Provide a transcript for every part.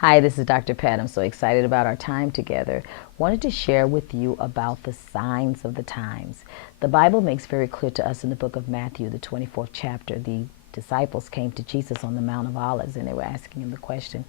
Hi, this is Dr. Pat. I'm so excited about our time together. Wanted to share with you about the signs of the times. The Bible makes very clear to us in the book of Matthew, the 24th chapter, the disciples came to Jesus on the Mount of Olives and they were asking him the question.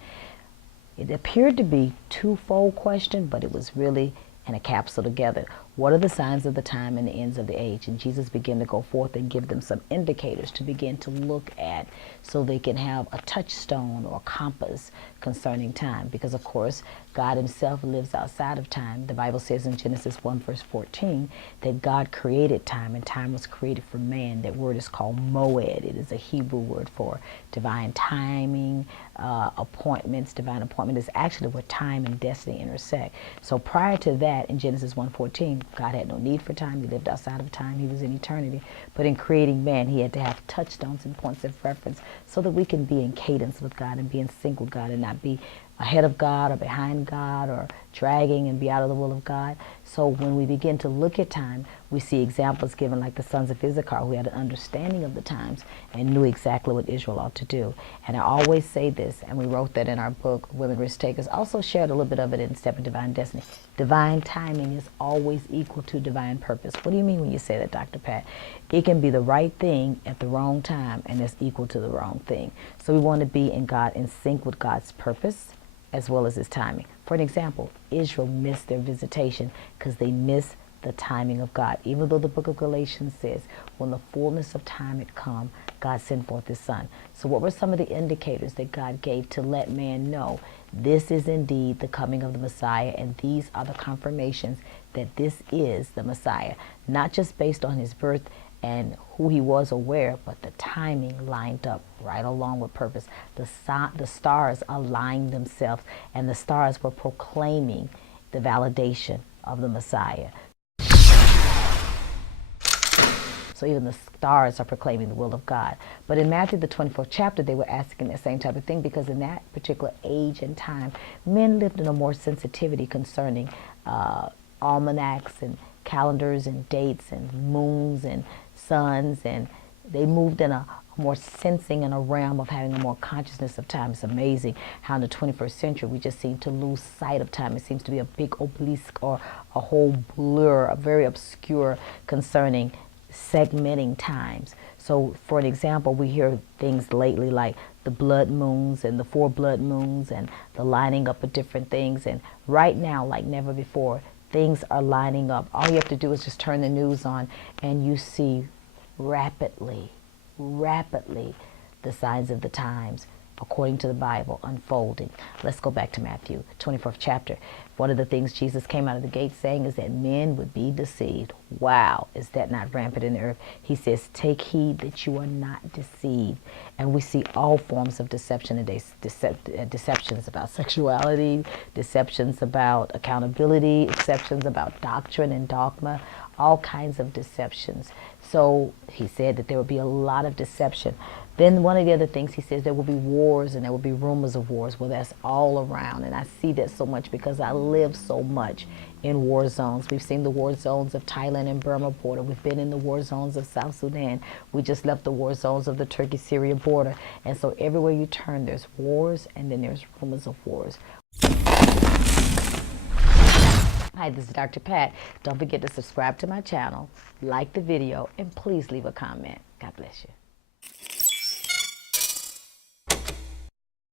It appeared to be twofold question, but it was really in a capsule together. What are the signs of the time and the ends of the age? And Jesus began to go forth and give them some indicators to begin to look at so they can have a touchstone or compass concerning time. Because, of course, God himself lives outside of time. The Bible says in Genesis 1 verse 14 that God created time and time was created for man. That word is called moed. It is a Hebrew word for divine timing, appointments. Divine appointment is actually where time and destiny intersect. So prior to that, in Genesis 1:14, God had no need for time. He lived outside of time. He was in eternity. But in creating man, he had to have touchstones and points of reference so that we can be in cadence with God and be in sync with God and not be ahead of God or behind God or dragging and be out of the will of God. So when we begin to look at time, we see examples given like the sons of Issachar who had an understanding of the times and knew exactly what Israel ought to do. And I always say this, and we wrote that in our book, Women Risk Takers, also shared a little bit of it in Step in Divine Destiny. Divine timing is always equal to divine purpose. What do you mean when you say that, Dr. Pat? It can be the right thing at the wrong time, and it's equal to the wrong thing. So we want to be in God, in sync with God's purpose as well as his timing. For an example, Israel missed their visitation because they missed the timing of God. Even though the book of Galatians says, when the fullness of time had come, God sent forth his son. So what were some of the indicators that God gave to let man know this is indeed the coming of the Messiah, and these are the confirmations that this is the Messiah, not just based on his birth and who he was aware, but the timing lined up right along with purpose. The stars aligned themselves, and the stars were proclaiming the validation of the Messiah. So even the stars are proclaiming the will of God. But in Matthew, the 24th chapter, they were asking the same type of thing because in that particular age and time, men lived in a more sensitivity concerning almanacs and calendars and dates and moons and suns, and they moved in a more sensing and a realm of having a more consciousness of time. It's amazing how in the 21st century we just seem to lose sight of time. It seems to be a big obelisk or a whole blur, a very obscure concerning segmenting times. So for an example, we hear things lately like the blood moons and the 4 blood moons and the lining up of different things. And right now, like never before, things are lining up. All you have to do is just turn the news on and you see rapidly the signs of the times according to the Bible unfolding. Let's go back to Matthew 24th chapter. One of the things Jesus came out of the gate saying is that men would be deceived. Wow, is that not rampant in the earth? He says, take heed that you are not deceived. And we see all forms of deception today. Deceptions about sexuality, deceptions about accountability, deceptions about doctrine and dogma, all kinds of deceptions. So he said that there will be a lot of deception. Then one of the other things he says, there will be wars and there will be rumors of wars. Well, that's all around. And I see that so much because I live so much in war zones. We've seen the war zones of Thailand and Burma border. We've been in the war zones of South Sudan. We just left the war zones of the Turkey-Syria border. And so everywhere you turn, there's wars and then there's rumors of wars. Hi, this is Dr. Pat. Don't forget to subscribe to my channel, like the video, and please leave a comment. God bless you.